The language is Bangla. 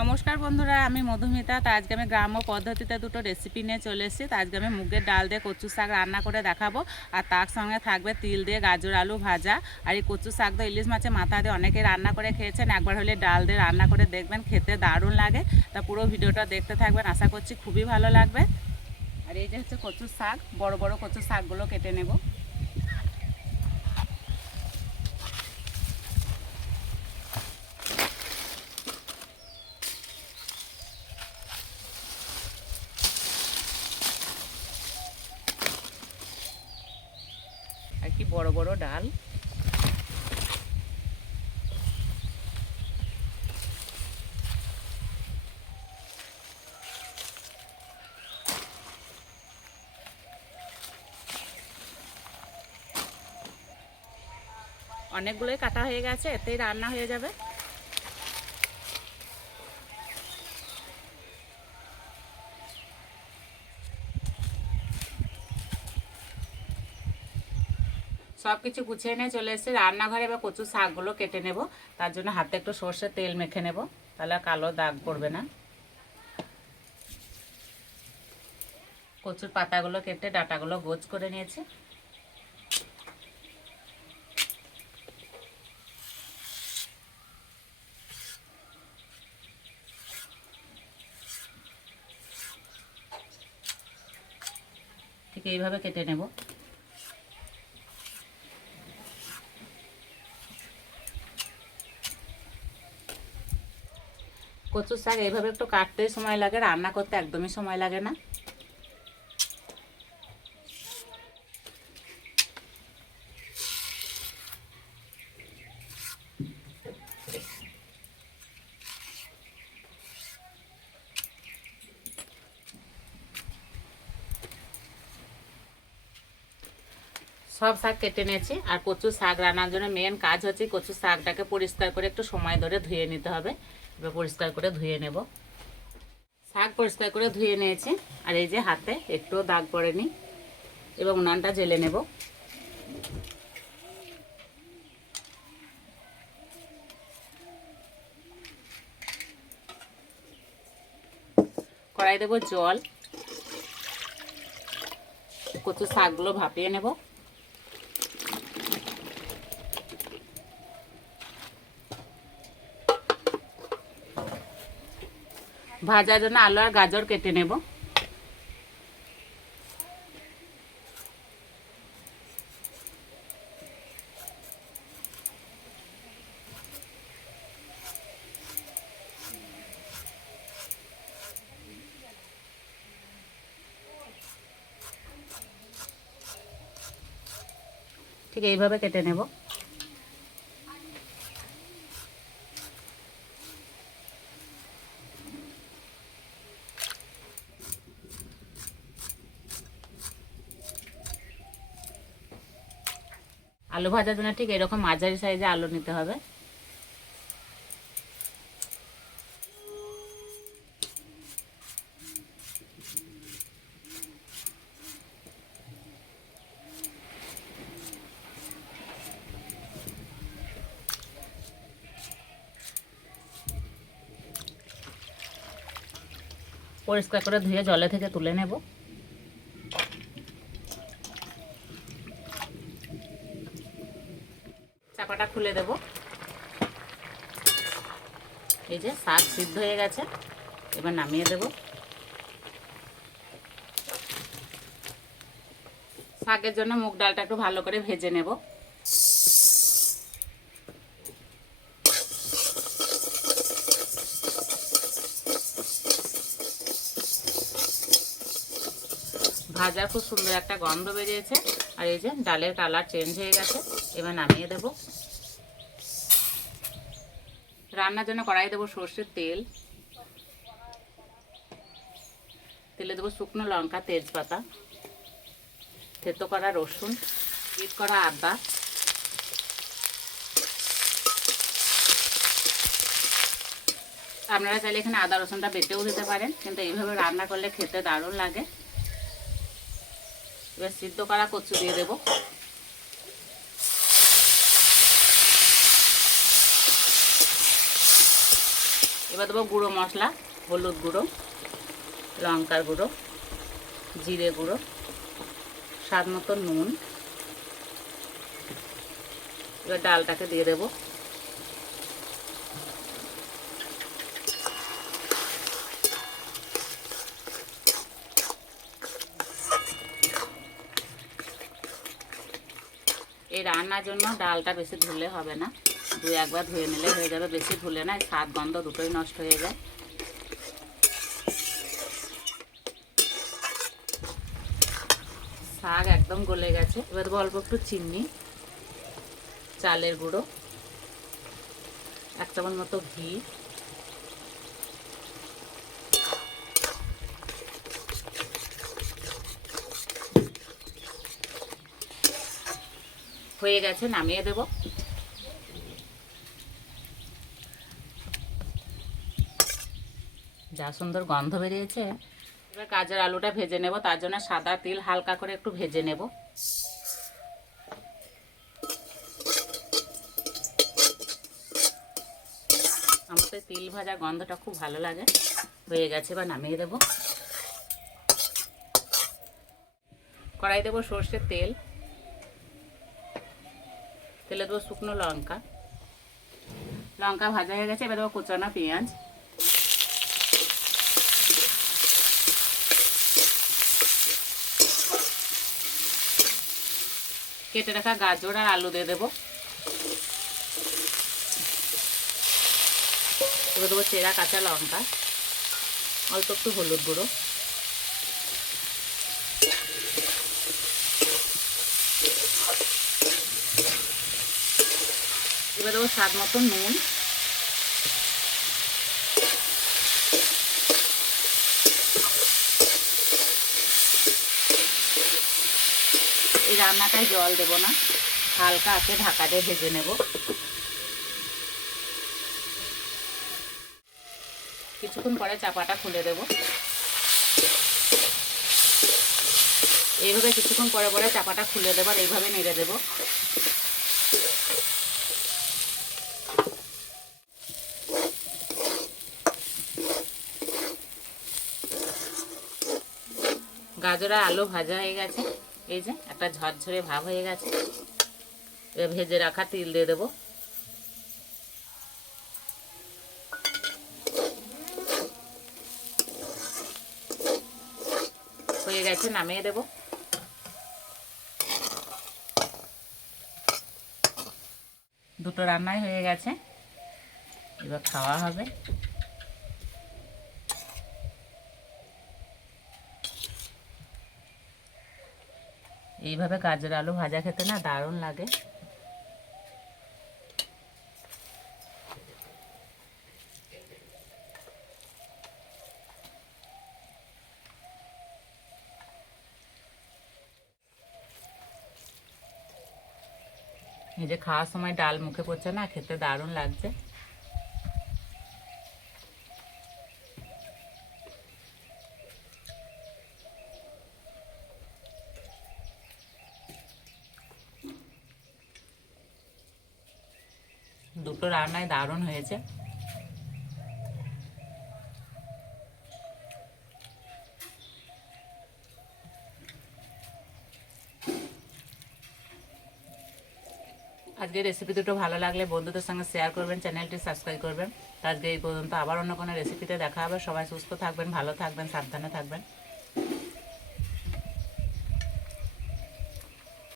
নমস্কার বন্ধুরা, আমি মধুমিতা। তো আজকে আমি গ্রাম্য পদ্ধতিতে দুটো রেসিপি নিয়ে চলে এসেছি। তো আজকে আমি মুগের ডাল দিয়ে কচু শাক রান্না করে দেখাবো, আর তার সঙ্গে থাকবে তিল দিয়ে গাজর আলু ভাজা। আর এই কচু শাক তো ইলিশ মাছের মাথা দিয়ে অনেকে রান্না করে খেয়েছেন, একবার হলে ডাল দিয়ে রান্না করে দেখবেন, খেতে দারুণ লাগে। তা পুরো ভিডিওটা দেখতে থাকবেন, আশা করছি খুবই ভালো লাগবে। আর এই যে হচ্ছে কচু শাক, বড় বড় কচু শাকগুলো কেটে নেব। আর কি বড় বড় ডাল। অনেকগুলোই কাটা হয়ে গেছে, এতেই রান্না হয়ে যাবে। সব কিছু গুছিয়ে নিয়ে চলে এসেছি রান্নাঘরে। এবার কচু শাকগুলো কেটে নেব। তার জন্য হাতে একটু সর্ষের তেল মেখে নেব, তাহলে কালো দাগ পড়বে না। কচুর পাতাগুলো কেটে ডাঁটাগুলো গোছ করে নিয়েছি। ঠিক এইভাবে কেটে নেব। কচুর শাক এইভাবে একটু কাটতেই সময় লাগে, রান্না করতে একদমই সময় লাগে না। সব শাক কেটে নিয়েছি। আর কচু শাক রান্নার জন্য মেন কাজ হচ্ছে কচু শাকটাকে পরিষ্কার করে একটু সময় ধরে ধুয়ে নিতে হবে। এবার পরিষ্কার করে ধুয়ে নেব। শাক পরিষ্কার করে ধুয়ে নিয়েছি, আর এই যে হাতে একটুও দাগ পড়েনি। এবার উনানটা জেলে নেব। কড়াই দেবো জল, কচু শাকগুলো ভাপিয়ে নেব। ভাজার জন্য আলু আর গাজর কেটে নেব। ঠিক এইভাবে কেটে নেব। আলু ভাজার জন্য ঠিক এরকম মাঝারি সাইজে আলু নিতে হবে। পরিষ্কার করে ধুয়ে জলে থেকে তুলে নেব। চাপাটা খুলে দেব। এই যে শাক সিদ্ধ হয়ে গেছে, এবার নামিয়ে দেব। শাকের জন্য মুগ ডালটা একটু ভালো করে ভেজে নেব। ভাজার খুব সুন্দর একটা গন্ধ বেরিয়েছে, আর এই যে ডালের কালার চেঞ্জ হয়ে গেছে। এবার নামিয়ে দেব। রান্নার জন্য কড়াই দেবো সর্ষের তেল। তেলে দেবো শুকনো লঙ্কা, তেজপাতা, থেতো করা রসুন, গ্রেট করা আদা, আপনারা চাইলে এখানে আদা রসুনটা বেটেও দিতে পারেন, কিন্তু এইভাবে রান্না করলে খেতে দারুণ লাগে। এবার সিদ্ধ করা কচু দিয়ে দেব। এবার দেবো গুঁড়ো মশলা, হলুদ গুঁড়ো, লঙ্কার গুঁড়ো, জিরে গুঁড়ো, স্বাদ মতো নুন। এবার ডালটাকে দিয়ে দেবো। এই রান্নার জন্য ডালটা বেশি ধুলে হবে না, 2-1 বার ধুয়ে নিলে হয়ে যাবে। বেশি ধুলে না স্বাদ গন্ধ দুটোই নষ্ট হয়ে যায়। শাক একদম গলে গেছে। এবার দেবো অল্প একটু চিনি, চালের গুঁড়ো, 1 চামচ মতো ঘি, হয়ে গেছে, নামিয়ে দেব। যা সুন্দর গন্ধ বেরিয়েছে। এবার গাজর আলুটা ভেজে নেব, তার জন্য সাদা তিল হালকা করে একটু ভেজে নেব। আমার তো তিল ভাজা গন্ধটা খুব ভালো লাগে। হয়ে গেছে, এবার নামিয়ে দেব। কড়াই দেবো সর্ষের তেল, তেলে দেবো শুকনো লঙ্কা, লঙ্কা ভাজা হয়ে গেছে। এবার দেবো কুচানো পেঁয়াজ, কেটে রাখা গাজর আর আলু দিয়ে দেবো। এবার দেবো চেরা কাঁচা লঙ্কা, অল্প একটু হলুদ গুঁড়ো, এবার দেবো স্বাদ মতো নুন, এই রান্নাটায় জল দেব না, হালকা আছে ঢাকা দিয়ে ভেজে নেব। কিছুক্ষণ পরে চাপাটা খুলে দেব। এইভাবে কিছুক্ষণ পরে পরে চাপাটা খুলে দেবো আর এইভাবে নেড়ে দেব। গাজর আর আলু ভাজা হয়ে গেছে, এই যে একটা ঝরঝরে ভাব হয়ে গেছে। এবার ভেজে রাখা তিল দিয়ে দেবো। হয়ে গেছে, নামিয়ে দেব। দুটো রান্নাই হয়ে গেছে, এবার খাওয়া হবে। এইভাবে গাজর আলু ভাজা খেতে না দারুণ লাগে। এই যে খাওয়ার সময় ডাল মুখে পড়ছে না, খেতে দারুণ লাগছে। দুটো রান্নায় দারুণ হয়েছে। আজকের রেসিপি দুটো ভালো লাগলে বন্ধুদের সঙ্গে শেয়ার করবেন, চ্যানেলটি সাবস্ক্রাইব করবেন। আজকে এই পর্যন্ত, আবার অন্য কোনো রেসিপিতে দেখা হবে। সবাই সুস্থ থাকবেন, ভালো থাকবেন, সাবধানে থাকবেন।